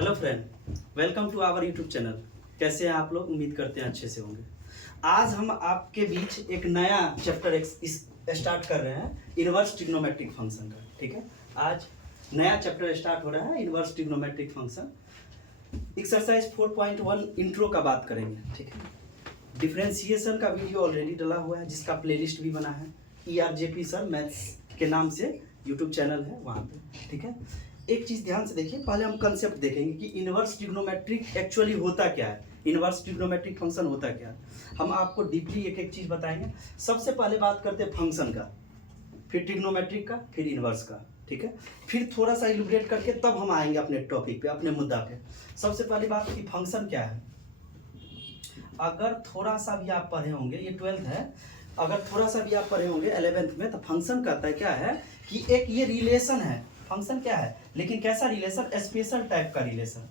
Hello friend, welcome to our YouTube channel. कैसे हैं आप लोग? उम्मीद करते हैं अच्छे से होंगे। आज हम आपके बीच एक नया चैप्टर स्टार्ट कर रहे हैं, इनवर्स ट्रिग्नोमेट्रिक फंक्शन का। ठीक है, आज नया चैप्टर स्टार्ट हो रहा है, inverse trigonometric function. Exercise 4.1 intro का बात करेंगे। ठीक है, डिफरेंशिएशन का वीडियो ऑलरेडी डला हुआ है, जिसका प्लेलिस्ट भी बना है। ERJP सर मैथ्स के नाम से यूट्यूब चैनल है वहाँ पे। ठीक है, एक चीज़ ध्यान से देखिए, पहले हम कंसेप्ट देखेंगे कि इनवर्स ट्रिग्नोमेट्रिक एक्चुअली होता क्या है, इनवर्स ट्रिग्नोमेट्रिक फंक्शन होता क्या है। हम आपको डीपली एक एक चीज़ बताएंगे। सबसे पहले बात करते हैं फंक्शन का, फिर ट्रिग्नोमेट्रिक का, फिर इनवर्स का। ठीक है, फिर थोड़ा सा इलुब्रेट करके तब हम आएंगे अपने टॉपिक पे, अपने मुद्दा पे। सबसे पहली बात कि फंक्शन क्या है। अगर थोड़ा सा भी आप पढ़े होंगे, ये 12th है, अगर थोड़ा सा भी आप पढ़े होंगे 11th में, तो फंक्शन कहता है क्या है कि एक ये रिलेशन है। फंक्शन क्या है, लेकिन कैसा रिलेशन? स्पेशल टाइप का रिलेशन,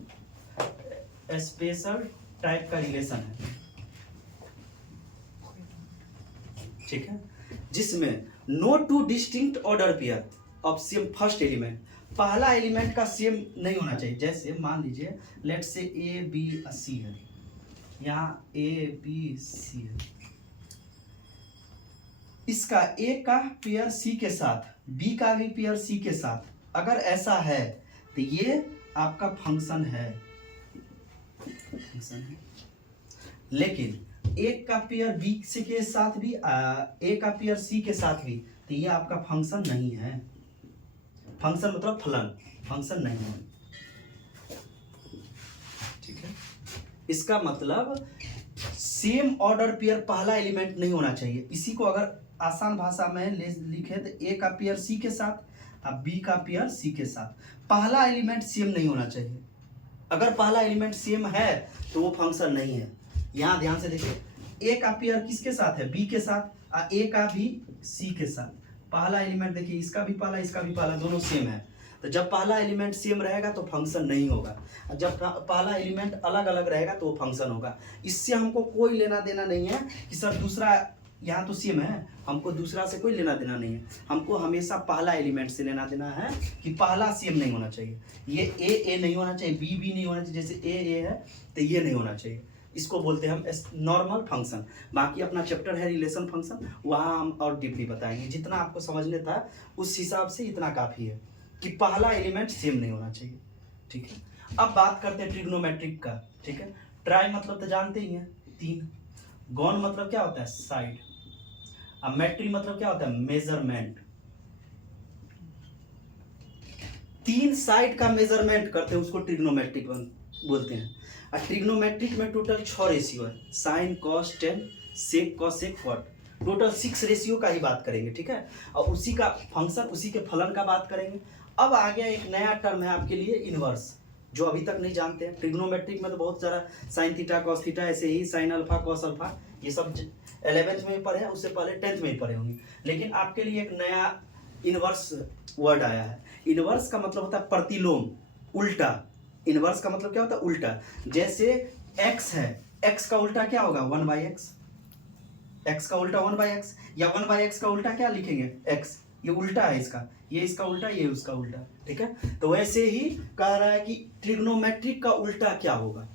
स्पेशल टाइप का रिलेशन है। ठीक है, जिसमें no two distinct order pair of same first element, पहला एलिमेंट का सेम नहीं होना चाहिए। जैसे मान लीजिए लेट से A B C है, यहाँ ABC है, इसका A का पेयर C के साथ, B का भी पेयर C के साथ, अगर ऐसा है तो ये आपका फंक्शन है, लेकिन एक का पेयर B के साथ भी, A का पेयर C के साथ भी, तो ये आपका फंक्शन नहीं है। फंक्शन मतलब फलन, फंक्शन नहीं है। ठीक है, इसका मतलब सेम ऑर्डर पेयर पहला एलिमेंट नहीं होना चाहिए। इसी को अगर आसान भाषा में लिखे तो A का पेयर C के साथ, अब B का पेयर C के साथ, पहला एलिमेंट सेम नहीं होना चाहिए। अगर पहला एलिमेंट सेम है तो वो फंक्शन नहीं है। यहाँ ध्यान से देखिए, A का पेयर किसके साथ है? B के साथ, और A का भी C के साथ। पहला एलिमेंट देखिए, इसका भी पहला, इसका भी पहला, दोनों सेम है। तो जब पहला एलिमेंट सेम रहेगा तो फंक्शन नहीं होगा, जब पहला एलिमेंट अलग अलग रहेगा तो वो फंक्शन होगा। इससे हमको कोई लेना देना नहीं है कि सर दूसरा यहाँ तो सेम है, हमको दूसरा से कोई लेना देना नहीं है। हमको हमेशा पहला एलिमेंट से लेना देना है कि पहला सेम नहीं होना चाहिए। ये A नहीं होना चाहिए, B नहीं होना चाहिए। जैसे A है तो ये नहीं होना चाहिए। इसको बोलते हैं हम नॉर्मल फंक्शन। बाकी अपना चैप्टर है रिलेशन फंक्शन, वहाँ हम और डीपली बताएंगे। जितना आपको समझने था उस हिसाब से इतना काफ़ी है कि पहला एलिमेंट सेम नहीं होना चाहिए। ठीक है, अब बात करते हैं ट्रिग्नोमेट्रिक का। ठीक है, ट्राई मतलब तो जानते ही हैं, 3। गॉन मतलब क्या होता है? साइड। अब मेट्री मतलब क्या होता है? मेजरमेंट। 3 साइड का मेजरमेंट करते हैं, उसको ट्रिग्नोमेट्रिक बोलते हैं। और ट्रिग्नोमेट्रिक में टोटल 6 रेशियो है, साइन, कॉस, टेन, सेक, कॉसेक, कॉट। टोटल 6 रेशियो का ही बात करेंगे। ठीक है, और उसी का फंक्शन, उसी के फलन का बात करेंगे। अब आ गया एक नया टर्म है आपके लिए, इनवर्स, जो अभी तक नहीं जानते हैं। ट्रिग्नोमेट्रिक में तो बहुत सारा साइन थीटा, कॉस थीटा, ऐसे ही साइन अल्फा, कॉस अल्फा, ये सब 11th में ही पढ़े हैं, उससे पहले 10th में ही पढ़े होंगे। लेकिन आपके लिए एक नया इनवर्स वर्ड आया है। इनवर्स का मतलब होता है प्रतिलोम, उल्टा। इनवर्स का मतलब क्या होता है? उल्टा। जैसे x है, x का उल्टा क्या होगा? 1/x। x का उल्टा 1/x, या 1/x का उल्टा क्या लिखेंगे? x। ये उल्टा है इसका, ये इसका उल्टा, ये उसका उल्टा। ठीक है, तो वैसे ही कह रहा है कि ट्रिग्नोमेट्रिक का उल्टा क्या होगा।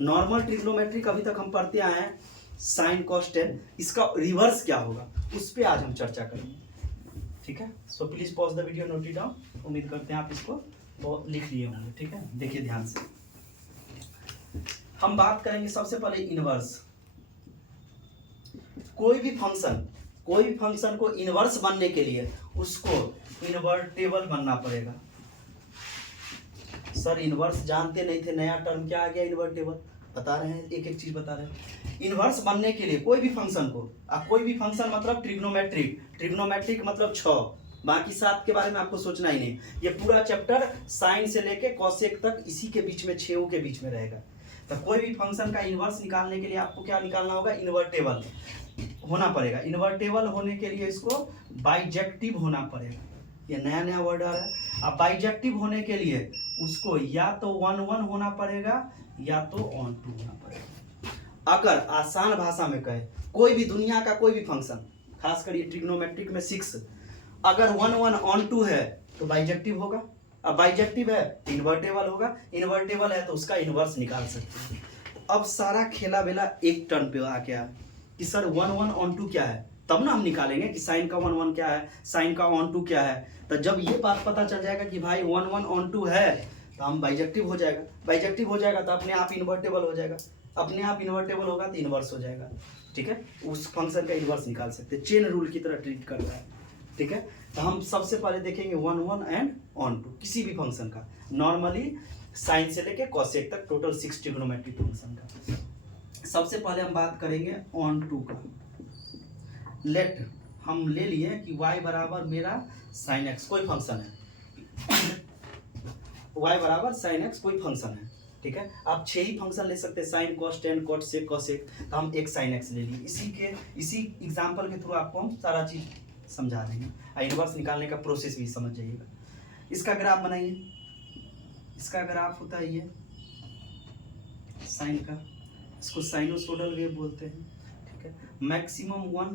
नॉर्मल ट्रिग्नोमेट्रिक अभी तक हम पढ़ते आए हैं, साइन, कॉस, टेन, इसका रिवर्स क्या होगा, उस पर आज हम चर्चा करेंगे। ठीक है, so please pause the video, note it down. उम्मीद करते हैं आप इसको तो लिख लिए होंगे। ठीक है, देखिए ध्यान से। हम बात करेंगे सबसे पहले इनवर्स। कोई भी फंक्शन को इनवर्स बनने के लिए उसको इनवर्टेबल बनना पड़ेगा। सर इनवर्स जानते नहीं थे, नया टर्म क्या आ गया? इनवर्टेबल। बता रहे हैं, एक एक चीज बता रहे हैं। इनवर्स बनने के लिए कोई भी फंक्शन को, अब कोई भी फंक्शन मतलब ट्रिग्नोमेट्रिक मतलब 6, बाकी 7 के बारे में आपको सोचना ही नहीं। ये पूरा चैप्टर साइन से लेके कॉसेक तक इसी के बीच में, 6 के बीच में रहेगा। तो कोई भी फंक्शन का इनवर्स निकालने के लिए आपको क्या निकालना होगा? इनवर्टेबल होना पड़ेगा। इनवर्टेबल होने के लिए इसको बाइजेक्टिव होना पड़ेगा। ये नया नया वर्ड आ रहा है। अब बाइजेक्टिव होने के लिए उसको या तो 1 होना पड़ेगा या तो ऑन 2 होना पड़ेगा। अगर आसान भाषा में कहे, कोई भी दुनिया का कोई भी फंक्शन, खासकर ये ट्रिग्नोमेट्रिक में 6, अगर 1 1 ऑन 2 है तो बाइजेक्टिव होगा। अब बाइजेक्टिव है तो इन्वर्टेबल होगा, इन्वर्टेबल है तो उसका इन्वर्स निकाल सकते हैं। अब सारा खेला बेला एक टर्न पे आ गया कि सर 1 1 ऑन 2 क्या है, तब ना हम निकालेंगे कि साइन का 1 1 क्या है, साइन का ऑन 2 क्या है। तो जब ये बात पता चल जाएगा कि भाई 1 1 ऑन 2 है तो हम बाइजेक्टिव हो जाएगा, बाइजेक्टिव हो जाएगा तो अपने आप इन्वर्टेबल हो जाएगा, अपने आप इन्वर्टेबल होगा तो इन्वर्स हो जाएगा। ठीक है, उस फंक्शन का इन्वर्स निकाल सकते हैं, चेन रूल की तरह ट्रीट करता है। ठीक है, तो हम सबसे पहले देखेंगे 1 1 एंड ऑन 2 किसी भी फंक्शन का, नॉर्मली साइन से लेके कॉसेक तक टोटल 6 ट्रिग्नोमेट्रिक फंक्शन का। सबसे पहले हम बात करेंगे ऑन 2 का। लेट हम ले लिए कि y बराबर मेरा साइन एक्स कोई फंक्शन है, y बराबर साइन एक्स कोई फंक्शन है। ठीक है, आप 6 ही फंक्शन ले सकते हैं, sine cos tan cot sec cosec, तो हम एक साइन एक्स ले लिए। इसी एग्जाम्पल के थ्रू आपको हम सारा चीज समझा देंगे, इन्वर्स निकालने का प्रोसेस भी समझ जाइएगा। इसका ग्राफ बनाइए, इसका ग्राफ होता है ये साइन का, इसको साइनोसोडल वेव बोलते हैं। ठीक है, मैक्सिमम 1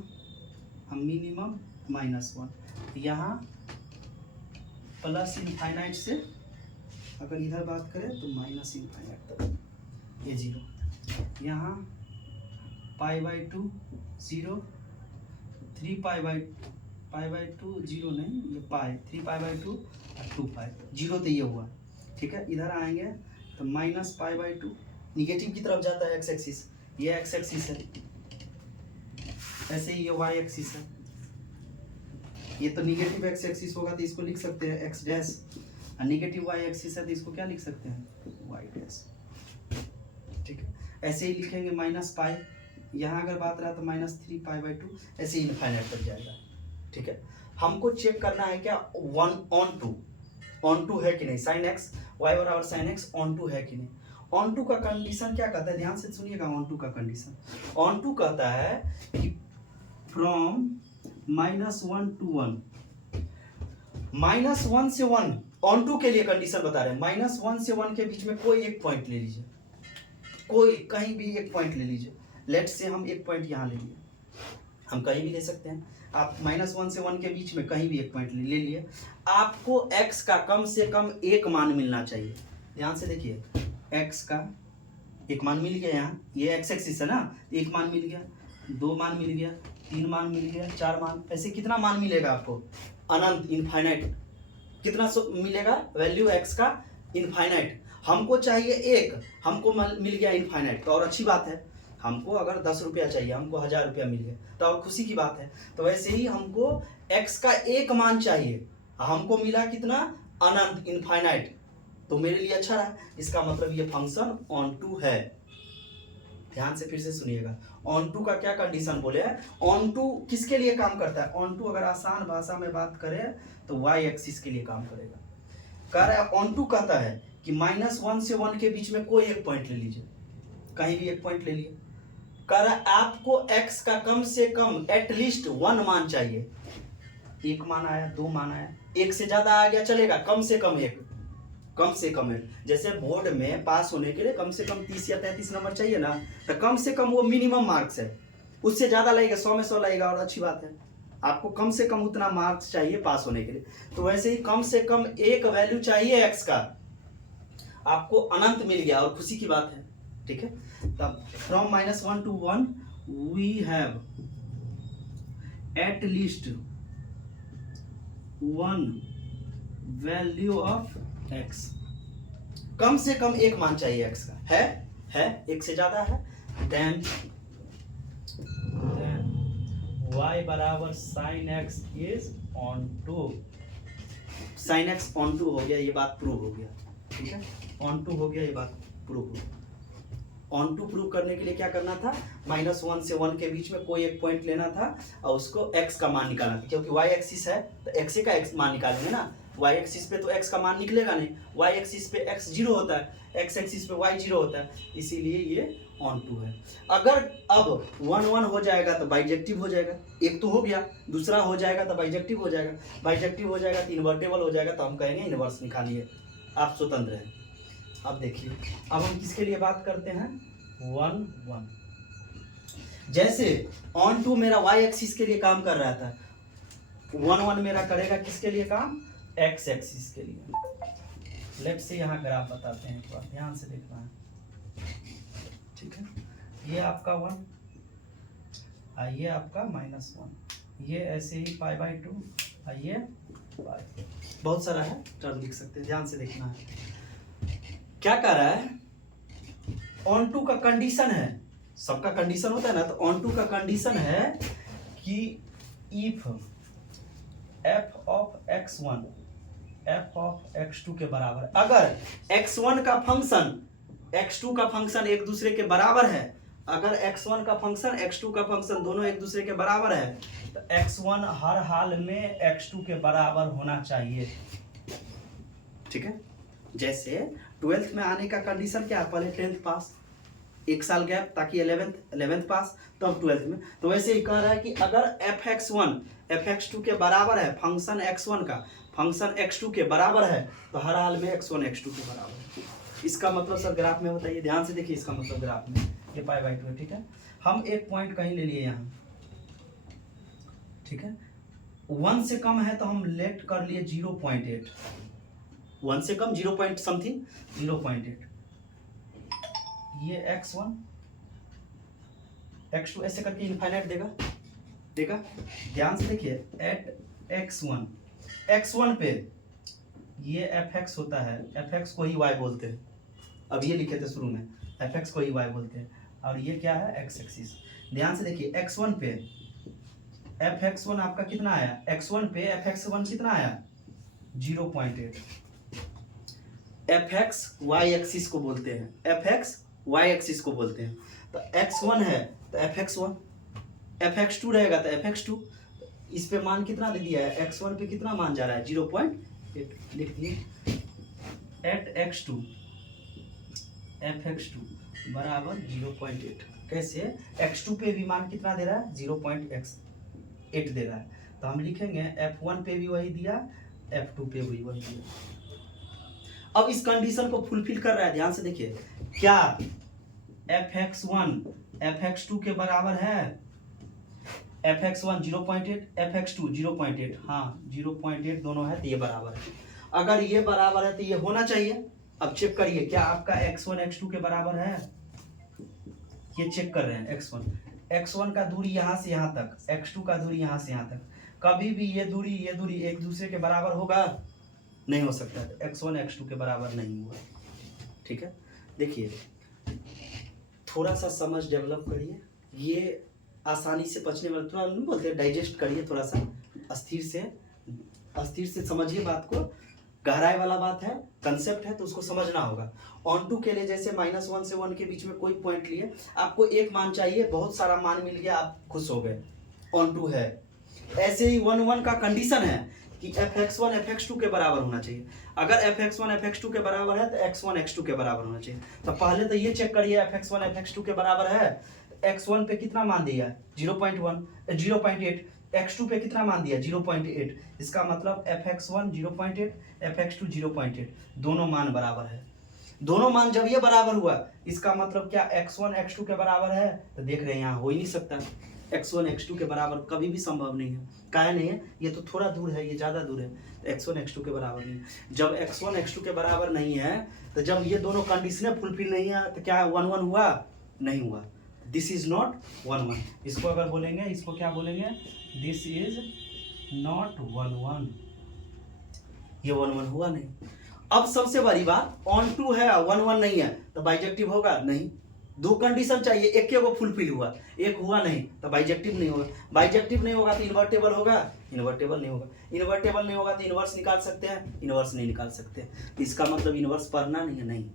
मिनिमम -1, यहाँ प्लस इनफाइनाइट से अगर इधर बात करें तो माइनस इनफाइनाइट तक ये 0, यहाँ π/2 0, 3π/2 0 नहीं, ये पाई 3π/2 और 2π 0 तो ये हुआ। ठीक है, इधर आएंगे तो -π/2 निगेटिव की तरफ जाता है एक्स एक्सिस, ये एक्स एक्सिस है, ऐसे ही ये वाई एक्सिस है, ये तो निगेटिव एक्स एक्सिस होगा तो इसको लिख सकते हैं एक्स डैश, और निगेटिव वाई एक्सिस है तो इसको क्या लिख सकते हैं वाई डैश। ठीक है, ऐसे ही लिखेंगे -π, यहाँ अगर बात रहा तो -3π/2, ऐसे ही इनफाइनाइट तक जाएगा। ठीक है, हमको चेक करना है क्या 1 ऑन 2 है कि नहीं, साइन एक्स वाई बराबर साइन एक्स ऑन 2 है कि नहीं। ऑन 2 का कंडीशन क्या कहता है, ध्यान से सुनिएगा। ऑन 2 का कंडीशन, ऑन 2 कहता है कि फ्रॉम -1 to 1, -1 से 1 ऑन 2 के लिए कंडीशन बता रहे हैं। -1 से 1 के बीच में कोई एक पॉइंट ले लीजिए, कोई कहीं भी एक पॉइंट ले लीजिए। लेट से हम एक पॉइंट यहाँ ले लिए, हम कहीं भी ले सकते हैं। आप -1 से 1 के बीच में कहीं भी एक पॉइंट ले लिए। आपको x का कम से कम एक मान मिलना चाहिए। ध्यान से देखिए, x का एक मान मिल गया, यहाँ ये x एक्सिस है ना, एक मान मिल गया, 2 मान मिल गया, 3 मान मिल गया, 4 मान, ऐसे कितना मान मिलेगा आपको अनंत इनफाइनाइट, कितना मिलेगा वैल्यू x का इनफाइनाइट। हमको चाहिए एक, हमको मिल गया इनफाइनाइट तो और अच्छी बात है। हमको अगर 10 रुपया चाहिए, हमको 1000 रुपया मिल गया तो और खुशी की बात है। तो वैसे ही हमको x का एक मान चाहिए, हमको मिला कितना अनंत इनफाइनाइट, तो मेरे लिए अच्छा रहा। इसका मतलब ये फंक्शन ऑन 2 है। ध्यान से फिर से सुनिएगा, ऑन 2 का क्या कंडीशन बोले हैं। ऑन 2 किसके लिए काम करता है, ऑन 2 अगर आसान भाषा में बात करें तो वाई एक्सिस के लिए काम करेगा। कह रहा है ऑन 2 कहता है कि -1 से 1 के बीच में कोई एक पॉइंट ले लीजिए, कहीं भी एक पॉइंट ले लिए। कह रहा है आपको x का कम से कम एटलीस्ट 1 मान चाहिए। एक मान आया, 2 मान आया, एक से ज्यादा आ गया चलेगा, कम से कम एक, कम से कम है। जैसे बोर्ड में पास होने के लिए कम से कम 30 या 33 नंबर चाहिए ना, तो कम से कम वो मिनिमम मार्क्स है। उससे ज्यादा लगेगा 100 में 100 लगेगा और अच्छी बात है। आपको कम से कम उतना मार्क्स चाहिए पास होने के लिए। तो वैसे ही कम से कम एक वैल्यू चाहिए x का, आपको अनंत मिल गया और खुशी की बात है। ठीक है, तब from -1 to 1 we have at least 1 value of x। कम से कम एक मान चाहिए x का, है एक से ज्यादा है, देन y बराबर sine x is on 2। Sine x on 2 हो गया, ये बात प्रूव हो गया। ठीक है, ऑन 2 हो गया, ये बात प्रूव हो गया। ऑन 2 प्रूव करने के लिए क्या करना था, -1 से 1 के बीच में कोई एक पॉइंट लेना था और उसको x का मान निकालना था। क्योंकि y एक्सिस है तो x का x मान निकालेंगे ना, y एक्सिस पे तो x का मान निकलेगा नहीं, y एक्सिस पे x 0 होता है, x एक्सिस पे y 0 होता है, इसीलिए ये ऑन 2 है। अगर अब 1 1 हो जाएगा तो बाइजेक्टिव हो जाएगा, एक तो हो गया, दूसरा हो जाएगा तो बाइजेक्टिव हो जाएगा, बाइजेक्टिव हो जाएगा तो इन्वर्टेबल हो जाएगा, तो हम कहेंगे इन्वर्स निकालिए, आप स्वतंत्र हैं। अब देखिए, अब हम किसके लिए बात करते हैं, 1 1। जैसे ऑन 2 मेरा y एक्सिस के लिए काम कर रहा था, 1 1 मेरा करेगा किसके लिए काम, x एक्सिस के लिए। लेट से यहाँ ग्राफ बताते हैं, एक बार ध्यान से देखना है, ठीक है। ये आपका 1 और ये आपका -1, ये ऐसे ही π/2 और ये बहुत सारा है टर्म लिख सकते हैं, ध्यान से देखना है। क्या कह रहा है, ऑन टू का कंडीशन है, सबका कंडीशन होता है ना, तो ऑन टू का कंडीशन है कि if f of x1 f of x2 के बराबर, अगर x1 का फंक्शन x2 का फंक्शन एक दूसरे के बराबर है, अगर x1 का फंक्शन x2 का फंक्शन दोनों एक दूसरे के बराबर है, तो x1 हर हाल में x2 के बराबर होना चाहिए, ठीक है। जैसे 12th में आने का कंडीशन क्या है, पहले 10th पास, 1 साल गैप, ताकि 11th पास, तब 12th में। तो वैसे ही कह रहा है कि अगर fx1 fx2 के बराबर है, फंक्शन x1 का फंक्शन x2 के बराबर है, तो हर हाल में x1 x2 के बराबर है। इसका मतलब सर ग्राफ में बताइए, ध्यान से देखिए, इसका मतलब ग्राफ में ये π/2 है, ठीक है। हम एक पॉइंट कहीं ले लिए यहाँ, ठीक है। 1 से कम है तो हम लेट कर लिए 0.8, 1 से कम 0 पॉइंट समथिंग 0.8, ये x1 x2 ऐसे करके इनफाइनाइट देगा। ध्यान से देखिए, एट x1 पे ये fx होता है, fx को ही y बोलते हैं, अब ये लिखे थे शुरू में, fx को ही y बोलते हैं, और ये क्या है, x एक्सिस। ध्यान से देखिए, x1 पे fx1 आपका कितना आया, x1 पे fx1 कितना आया, 0.8, fx y एक्सिस को बोलते हैं, fx y एक्सिस को बोलते हैं। तो x1 है तो fx1, fx2 रहेगा तो fx2, इस पे मान कितना दे दिया है, x1 पे कितना मान जा रहा है, 0.8, लिख दिए। एट fx2 बराबर 0.8, कैसे, x2 पे भी मान कितना दे रहा है, 0.8 दे रहा है, तो हम लिखेंगे f1 पे भी वही दिया, f2 पे भी वही दिया। अब इस कंडीशन को फुलफिल कर रहा है, ध्यान से देखिए, क्या fx1 fx2 के बराबर है, fx1 0.8 fx2 0.8, हाँ 0.8 दोनों है तो ये बराबर है। अगर ये बराबर है तो ये होना चाहिए। अब चेक करिए, क्या आपका x1 x2 के बराबर है, ये चेक कर रहे हैं। x1 का दूरी यहाँ से यहाँ तक, x2 का दूरी यहाँ से यहाँ तक, कभी भी ये दूरी एक दूसरे के बराबर होगा, नहीं हो सकता, x1 x2 के बराबर नहीं हुआ, ठीक है। देखिए, थोड़ा सा समझ डेवलप करिए, ये आसानी से पचने वाला, थोड़ा नहीं बोलते, डाइजेस्ट करिए, थोड़ा सा अस्थिर से समझिए बात को, गहराई वाला बात है, कंसेप्ट है तो उसको समझना होगा। ऑन टू के लिए जैसे -1 से 1 के बीच में कोई पॉइंट लिए, आपको एक मान चाहिए, बहुत सारा मान मिल गया, आप खुश हो गए, ऑन टू है। ऐसे ही 1 का कंडीशन है कि fx1 fx2 के बराबर होना चाहिए। अगर fx1 fx2 के बराबर है तो x1 x2 के बराबर होना चाहिए। तो पहले तो ये चेक करिए, fx1 fx2 के बराबर है, x1 पे कितना मान दिया, 0.8, x2 पे कितना मान दिया, 0.8, इसका मतलब fx1 0.8 fx2 0.8, दोनों मान बराबर है। दोनों मान जब ये बराबर हुआ, इसका मतलब क्या x1 x2 के बराबर है, तो देख रहे हैं यहाँ हो ही नहीं सकता, x1 x2 के बराबर कभी भी संभव नहीं है। काहे नहीं है, ये तो थोड़ा दूर है, ये ज़्यादा दूर है, तो x1 x2 के बराबर नहीं है। जब x1 x2 के बराबर नहीं है, तो जब ये दोनों कंडीशनें फुलफिल नहीं है, तो क्या 1 हुआ, नहीं हुआ, दिस इज नॉट 1 इसको अगर बोलेंगे, इसको क्या बोलेंगे, दिस इज नॉट 1, ये 1 हुआ नहीं। अब सबसे बड़ी बात, ऑन टू है 1 नहीं है तो बाइजेक्टिव होगा नहीं, दो कंडीशन चाहिए, एक को फुलफिल हुआ, एक हुआ नहीं तो बाइजेक्टिव नहीं होगा। बाइजेक्टिव नहीं होगा तो इन्वर्टेबल होगा, इन्वर्टेबल नहीं होगा, इन्वर्टेबल नहीं होगा तो इन्वर्स निकाल सकते हैं, इन्वर्स नहीं निकाल सकते। इसका मतलब इन्वर्स पढ़ना नहीं है, नहीं,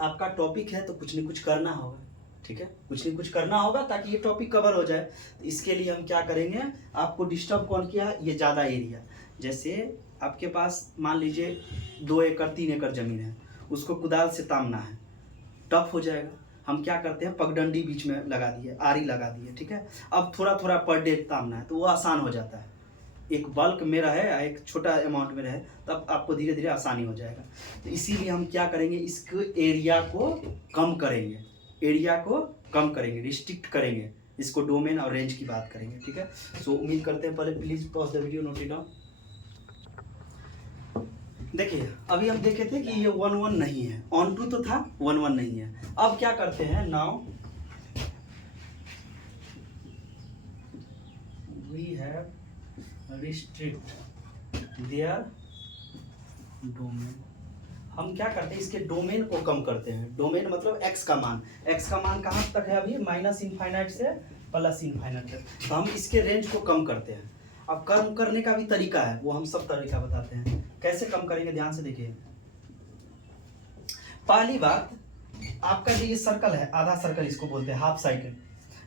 आपका टॉपिक है तो कुछ न कुछ करना होगा, ठीक है, कुछ न कुछ करना होगा ताकि ये टॉपिक कवर हो जाए। तो इसके लिए हम क्या करेंगे, आपको डिस्टर्ब कौन किया, ये ज़्यादा एरिया, जैसे आपके पास मान लीजिए 2 एकड़ 3 एकड़ ज़मीन है, उसको कुदाल से तामना है, टफ हो जाएगा। हम क्या करते हैं, पगडंडी बीच में लगा दिए, आरी लगा दिए, ठीक है। अब थोड़ा थोड़ा पर डे तामना है तो वो आसान हो जाता है, एक बल्क में रहे, एक छोटा अमाउंट में रहे, तब आपको धीरे धीरे आसानी हो जाएगा। तो इसीलिए हम क्या करेंगे, इसको एरिया को कम करेंगे, रिस्ट्रिक्ट करेंगे, इसको डोमेन और रेंज की बात करेंगे, ठीक है। सो उम्मीद करते हैं, पहले please pause the video, note it down. देखिए अभी हम देखे थे कि ये 1 1 नहीं है, ऑन टू तो था, 1 1 नहीं है। अब क्या करते हैं, now we have restrict their domain. हम क्या करते हैं, इसके डोमेन को कम करते हैं। डोमेन मतलब एक्स का मान, एक्स का मान कहाँ तक है अभी, माइनस इनफाइनाइट से प्लस इनफाइनाइट तक। तो हम इसके रेंज को कम करते हैं। अब कम करने का भी तरीका है, वो हम सब तरीका बताते हैं। कैसे कम करेंगे, ध्यान से देखिए। पहली बात, आपका जो ये सर्कल है, आधा सर्कल इसको बोलते हैं, हाफ साइकिल,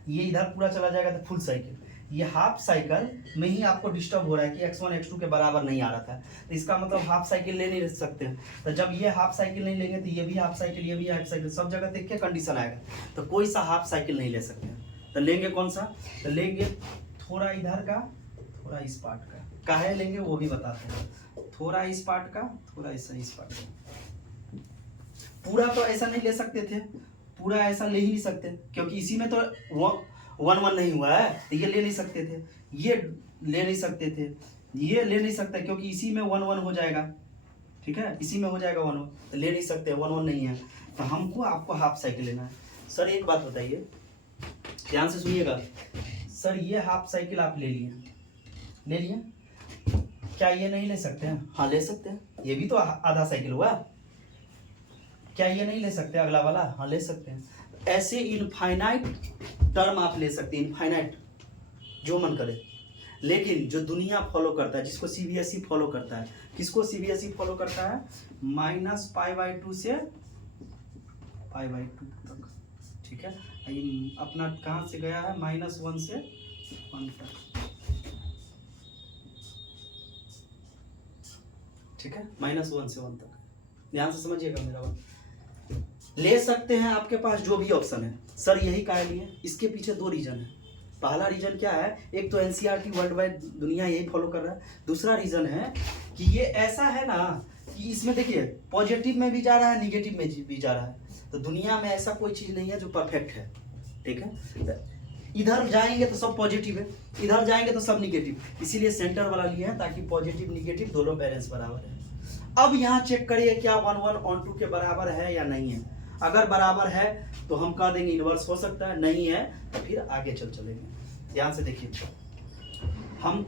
ये इधर पूरा चला जाएगा तो फुल साइकिल। ये हाफ साइकिल में ही आपको डिस्टर्ब हो रहा है कि x1 x2 के बराबर नहीं आ रहा था, तो इसका मतलब हाफ साइकिल ले नहीं सकते। तो जब ये हाफ साइकिल नहीं लेंगे तो ये भी हाफ साइकिल, ये भी हाफ साइकिल, सब जगह देख के कंडीशन आएगा, तो कोई सा हाफ साइकिल नहीं ले सकते। तो लेंगे कौन सा, तो लेंगे थोड़ा इधर का, थोड़ा इस पार्ट का। काहे लेंगे वो भी बताते हैं, थोड़ा इस पार्ट का, थोड़ा इस पार्ट का। पूरा तो ऐसा नहीं ले सकते थे, पूरा ऐसा ले ही नहीं सकते, क्योंकि इसी में तो 1 1 नहीं हुआ है, तो ये ले नहीं सकते थे, ये ले नहीं सकते थे, ये ले नहीं सकते, क्योंकि इसी में 1 1 हो जाएगा। ठीक है, इसी में हो जाएगा 1 1, तो ले नहीं सकते, 1 1 नहीं है। तो हमको आपको हाफ साइकिल लेना है। सर एक बात बताइए, ध्यान से सुनिएगा। सर ये हाफ साइकिल आप ले लिए, क्या ये नहीं ले सकते हैं? हाँ ले सकते हैं, ये भी तो आधा साइकिल हुआ। क्या ये नहीं ले सकते अगला वाला? हाँ ले सकते हैं। ऐसे इनफाइनाइट टर्म आप ले सकते हैं, इनफाइनाइट जो मन करे। लेकिन जो दुनिया फॉलो करता है, जिसको सीबीएसई फॉलो करता है, किसको सीबीएसई फॉलो करता है, -π/2 से π/2 तक। ठीक है, अपना कहाँ से गया है, -1 से 1 तक। ठीक है, -1 से 1 तक, ध्यान से समझिएगा मेरा बात। ले सकते हैं, आपके पास जो भी ऑप्शन है। सर यही काहे लिए, इसके पीछे 2 रीजन है। पहला रीजन क्या है, एक तो एनसीईआरटी वर्ल्ड वाइड दुनिया यही फॉलो कर रहा है। दूसरा रीजन है कि ये ऐसा है ना कि इसमें देखिए पॉजिटिव में भी जा रहा है, निगेटिव में भी जा रहा है। तो दुनिया में ऐसा कोई चीज नहीं है जो परफेक्ट है। ठीक है, इधर जाएंगे तो सब पॉजिटिव है, इधर जाएंगे तो सब निगेटिव, इसीलिए सेंटर वाला लिया है, ताकि पॉजिटिव निगेटिव दोनों बैलेंस बराबर है। अब यहाँ चेक करिए क्या 1 1 ऑन 2 के बराबर है या नहीं है। अगर बराबर है तो हम कह देंगे इनवर्स हो सकता है, नहीं है तो फिर आगे चलेंगे। ध्यान से देखिए, हम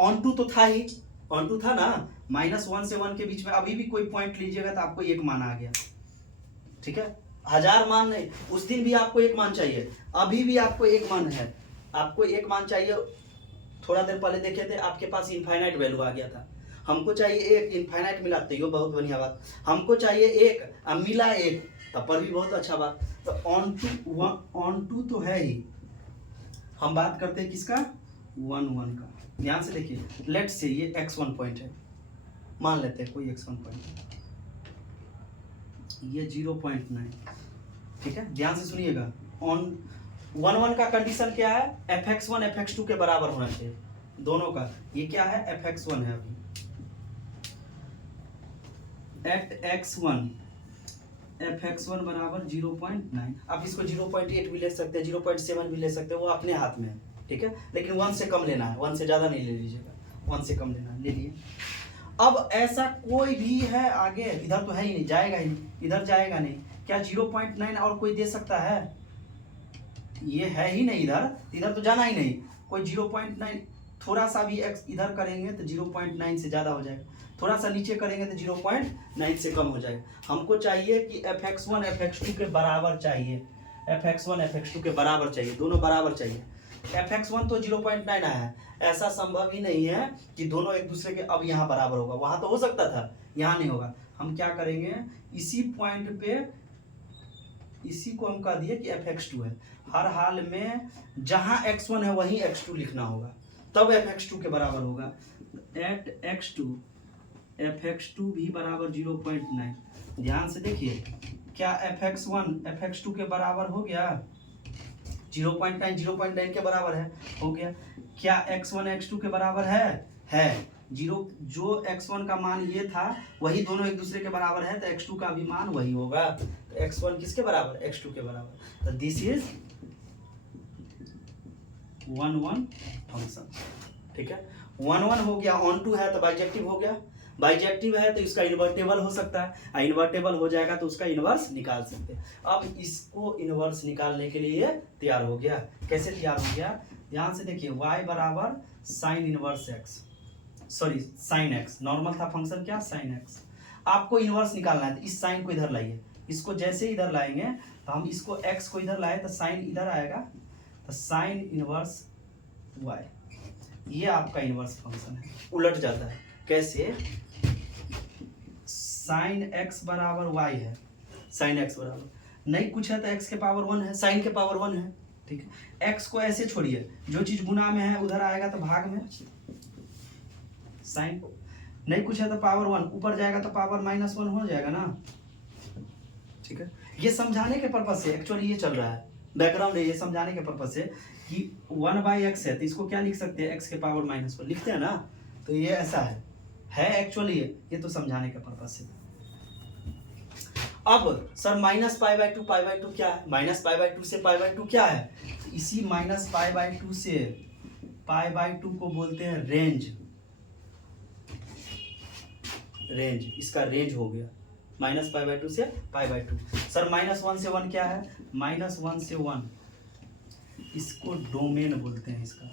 ऑन टू तो था ही, ऑन टू था ना, -1 से 1 के बीच में अभी भी कोई पॉइंट लीजिएगा तो आपको एक मान आ गया। ठीक है, 1000 मान नहीं, उस दिन भी आपको एक मान चाहिए, अभी भी आपको एक मान है, आपको एक मान चाहिए। थोड़ा देर पहले देखे थे आपके पास इनफाइनाइट वैल्यू आ गया था, हमको चाहिए एक, इनफाइनाइट मिला तो ये बहुत बढ़िया बात। हमको चाहिए एक, अब मिला एक, तब पर भी बहुत अच्छा बात। तो ऑन टू तो है ही, हम बात करते हैं किसका, 1 1 का। ध्यान से देखिए, लेट्स से ये x1 पॉइंट है, मान लेते हैं कोई x1 पॉइंट, ये 0.9। ठीक है, ध्यान से सुनिएगा। ऑन 1 1 का कंडीशन क्या है, fx1 fx2 के बराबर होना चाहिए दोनों का। ये क्या है, fx1 है अभी, एट x1 fx1 बराबर 0.9। आप इसको 0.8 भी ले सकते हैं, 0.7 भी ले सकते हैं, वो अपने हाथ में है। ठीक है, लेकिन 1 से कम लेना है, 1 से ज़्यादा नहीं ले लीजिएगा, 1 से कम लेना है, ले लिए। अब ऐसा कोई भी है आगे, इधर तो है ही नहीं, जाएगा ही नहीं, इधर जाएगा नहीं। क्या 0.9 और कोई दे सकता है, ये है ही नहीं, इधर तो जाना ही नहीं। कोई 0.9, थोड़ा सा भी x इधर करेंगे तो 0.9 से ज़्यादा हो जाएगा, थोड़ा सा नीचे करेंगे तो 0.9 से कम हो जाएगा। हमको चाहिए कि fx1 fx2 के बराबर चाहिए, fx1 fx2 के बराबर चाहिए, दोनों बराबर चाहिए। fx1 तो 0.9 आया है, ऐसा संभव ही नहीं है कि दोनों एक दूसरे के अब यहाँ बराबर होगा, वहाँ तो हो सकता था, यहाँ नहीं होगा। हम क्या करेंगे, इसी पॉइंट पे इसी को हम कह दिए कि fx2 है। हर हाल में जहाँ x1 है वहीं x2 लिखना होगा, तब fx2 के बराबर होगा। एट x2 fx2 भी बराबर 0.9। ध्यान से देखिए, क्या fx1 fx2 के बराबर हो गया, 0.9 के बराबर है, हो गया। क्या x1 x2 के बराबर है 0, जो x1 का मान ये था वही दोनों एक दूसरे के बराबर है, तो x2 का भी मान वही होगा। तो x1 किसके बराबर, x2 के बराबर। तो दिस इज 1 1 फंक्शन। ठीक है, 1 1 हो गया, ऑन टू है तो बाइजेक्टिव हो गया, बाइजेक्टिव है तो इसका इन्वर्टेबल हो सकता है, इन्वर्टेबल हो जाएगा तो उसका इन्वर्स निकाल सकते हैं। अब इसको इन्वर्स निकालने के लिए तैयार हो गया। कैसे तैयार हो गया, ध्यान से देखिए, y बराबर sine inverse x, sorry sine x, normal था फंक्शन क्या, साइन एक्स। आपको इन्वर्स निकालना है तो इस साइन को इधर लाइए, इसको जैसे ही इधर लाएंगे तो हम इसको x को इधर लाए तो साइन इधर आएगा, तो साइन इनवर्स y, ये आपका इनवर्स फंक्शन है। उलट जाता है कैसे, साइन x बराबर y है, साइन x बराबर नहीं कुछ है तो x के पावर 1 है, साइन के पावर 1 है, ठीक है। x को ऐसे छोड़िए, जो चीज गुना में है उधर आएगा तो भाग में, साइन नहीं कुछ है तो पावर 1 ऊपर जाएगा तो पावर -1 हो जाएगा ना, ठीक है। ये समझाने के पर्पज से एक्चुअली ये चल रहा है, बैकग्राउंड है, ये समझाने के पर्पज से कि 1/x है तो इसको क्या लिख सकते हैं, x के पावर -1 लिखते हैं ना, तो ये ऐसा है एक्चुअली ये तो समझाने के पर्पज से। अब सर -π/2 क्या है, -π/2 से π/2 क्या है, तो इसी -π/2 से π/2 को बोलते हैं रेंज, रेंज इसका रेंज हो गया, -π/2 से π/2। सर -1 से 1 क्या है, -1 से 1 इसको डोमेन बोलते हैं, इसका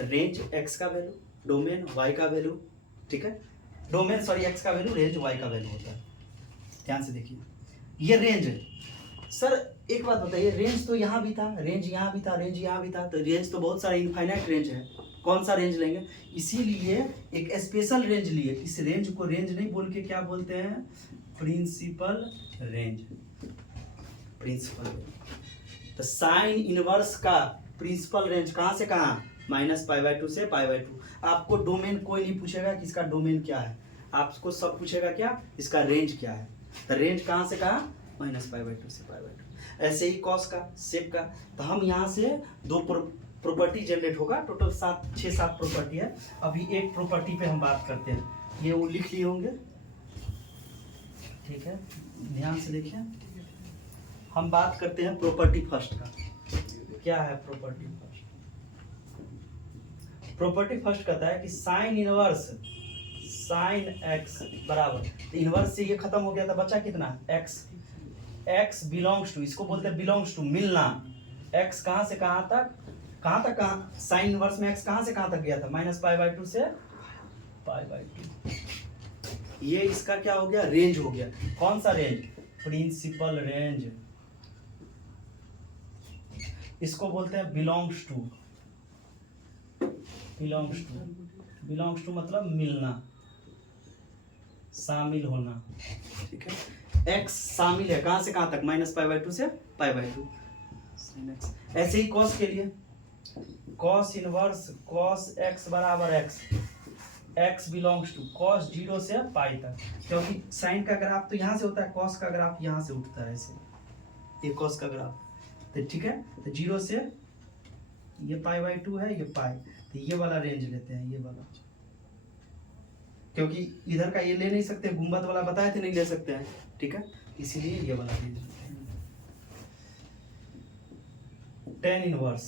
रेंज x का वैल्यू, डोमेन y का वैल्यू, ठीक है। डोमेन सॉरी x का वैल्यू, रेंज y का वैल्यू होता है। ध्यान से देखिए, ये रेंज है। सर एक बात बताइए, रेंज तो यहाँ भी था, रेंज यहाँ भी था, रेंज यहाँ भी था, तो रेंज तो बहुत सारा इनफाइनाइट रेंज है, कौन सा रेंज लेंगे, इसीलिए एक स्पेशल रेंज लिए। इस रेंज को रेंज नहीं बोल के क्या बोलते हैं, प्रिंसिपल रेंज, प्रिंसिपल रेंज। तो साइन इनवर्स का प्रिंसिपल रेंज कहाँ से कहाँ, -π/2 से π/2। आपको डोमेन कोई नहीं पूछेगा कि इसका डोमेन क्या है, आपको सब पूछेगा क्या, इसका रेंज क्या है। तो रेंज कहाँ से कहाँ, -π/2 से π/2। ऐसे ही कॉस का, सेक का, तो हम यहाँ से दो प्रॉपर्टी जनरेट होगा, टोटल 6-7 प्रॉपर्टी है। अभी एक प्रॉपर्टी पे हम बात करते हैं, ये वो लिख लिए होंगे, ठीक है, ध्यान से देखिए। हम बात करते हैं प्रॉपर्टी फर्स्ट का। क्या है प्रॉपर्टी फर्स्ट, प्रॉपर्टी फर्स्ट कहता है कि साइन इनवर्स साइन एक्स बराबर, तो इनवर्स से ये खत्म हो गया था, बचा कितना, एक्स, एक्स बिलोंग्स टू, इसको बोलते हैं बिलोंग्स टू, मिलना। एक्स कहाँ से कहाँ तक, कहाँ साइन इनवर्स में एक्स कहाँ से कहाँ तक गया था, -π/2 से π/2। ये इसका क्या हो गया, रेंज हो गया। कौन सा रेंज, प्रिंसिपल रेंज, इसको बोलते हैं belongs to, belongs to, belongs to मतलब मिलना, शामिल होना, ठीक है। एक्स शामिल है कहाँ से कहाँ तक, -π/2 से π/2। ऐसे ही कॉस के लिए, कॉस इनवर्स कॉस एक्स बराबर x, x belongs to cos 0 से पाई तक, क्योंकि साइन का ग्राफ तो यहाँ से होता है, कॉस का ग्राफ यहाँ से उठता है, ऐसे ये कॉस का ग्राफ, तो ठीक है। तो 0 से ये π/2 है, ये पाई, तो ये वाला रेंज लेते हैं, ये वाला, क्योंकि इधर का ये ले नहीं सकते, गुंबद वाला बताए थे नहीं ले सकते हैं, ठीक है, इसीलिए ये वाला रेंज लेते हैं। tan इनवर्स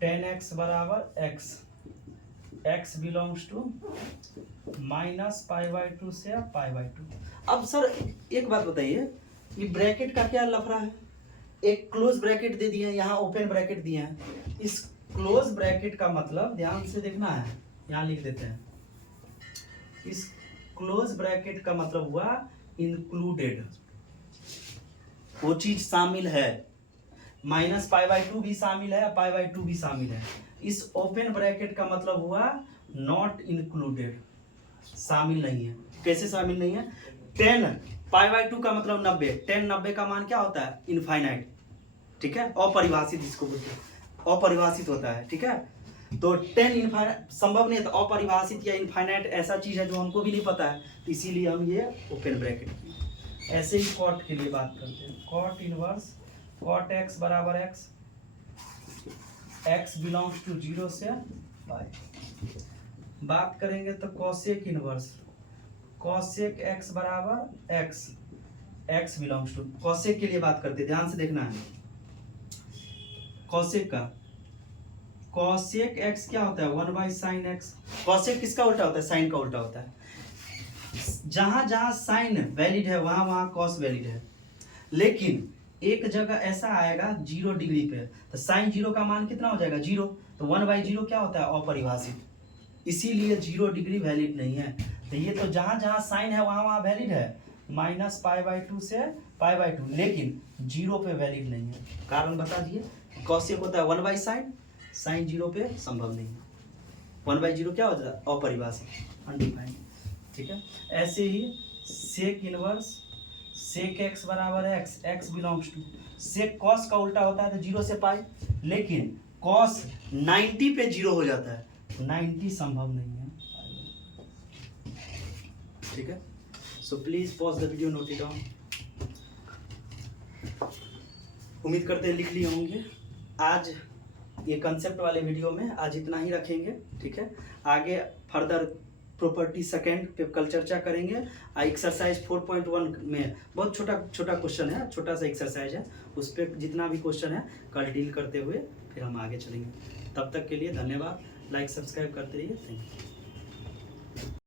tan x बराबर x, x बिलोंग्स टू -π/2 से π/2। अब सर एक बात बताइए, ये ब्रैकेट का क्या लफड़ा है, एक क्लोज ब्रैकेट दे दिए, यहाँ ओपन ब्रैकेट दिए हैं। इस क्लोज ब्रैकेट का मतलब ध्यान से देखना है, यहाँ लिख देते हैं, इस क्लोज ब्रैकेट का मतलब हुआ इंक्लूडेड, वो चीज शामिल है, -π/2 भी शामिल है, π/2 भी शामिल है। इस ओपन ब्रैकेट का मतलब हुआ नॉट इंक्लूडेड, शामिल नहीं है। कैसे शामिल नहीं है, 10 π/2 का मतलब 90, 10 90 का मान क्या होता है, इनफाइनाइट, ठीक है, अपरिभाषित, इसको बोलते हैं अपरिभाषित होता है, ठीक है। तो 10 इनफाइनाइट संभव नहीं है, तो अपरिभाषित या इनफाइनाइट ऐसा चीज है जो हमको भी नहीं पता है, तो इसीलिए हम ये ओपन ब्रैकेट की। ऐसे ही कॉट के लिए बात करते हैं, कॉट इनवर्स कॉट एक्स बराबर एक्स, एक्स बिलोंग्स टू 0 से पाई। बात करेंगे तो कॉसेक इनवर्स कॉसेक एक्स बराबर x, x belongs to, cosec के लिए बात करते हैं, ध्यान से देखना है। कॉसेक का कॉसेक एक्स क्या होता है 1/sin x। कॉसेक किसका उल्टा होता है साइन का उल्टा होता है। जहां जहां साइन वैलिड है वहां वहां कॉस वैलिड है, लेकिन एक जगह ऐसा आएगा 0 डिग्री पे तो साइन 0 का मान कितना हो जाएगा 0, तो 1/0 क्या होता है अपरिभाषित, इसीलिए 0 डिग्री वैलिड नहीं है। तो ये तो जहां जहां साइन है वहां वहां वैलिड है, -π/2 से π/2, लेकिन 0 पे वैलिड नहीं है। कारण बता दिए, कॉसेक होता है 1/sin, साइन 0 पे संभव नहीं है। 1/0 क्या होता है अपरिभाषित अनडिफाइंड, ठीक है। ऐसे ही सेक इनवर्स सेक एक्स बराबर है x, x belongs to sec cos का उल्टा होता है तो 0 से पाई, लेकिन कॉस 90 पे 0 हो जाता है, 90 संभव नहीं है, ठीक है। So please pause the video, note it down. उम्मीद करते हैं लिख लिए होंगे। आज ये कंसेप्ट वाले वीडियो में आज इतना ही रखेंगे, ठीक है। आगे फर्दर प्रॉपर्टी सेकंड पे कल चर्चा करेंगे। एक्सरसाइज 4.1 में बहुत छोटा छोटा क्वेश्चन है, छोटा सा एक्सरसाइज है, उस पर जितना भी क्वेश्चन है कल डील करते हुए फिर हम आगे चलेंगे। तब तक के लिए धन्यवाद, लाइक सब्सक्राइब करते रहिए, थैंक यू।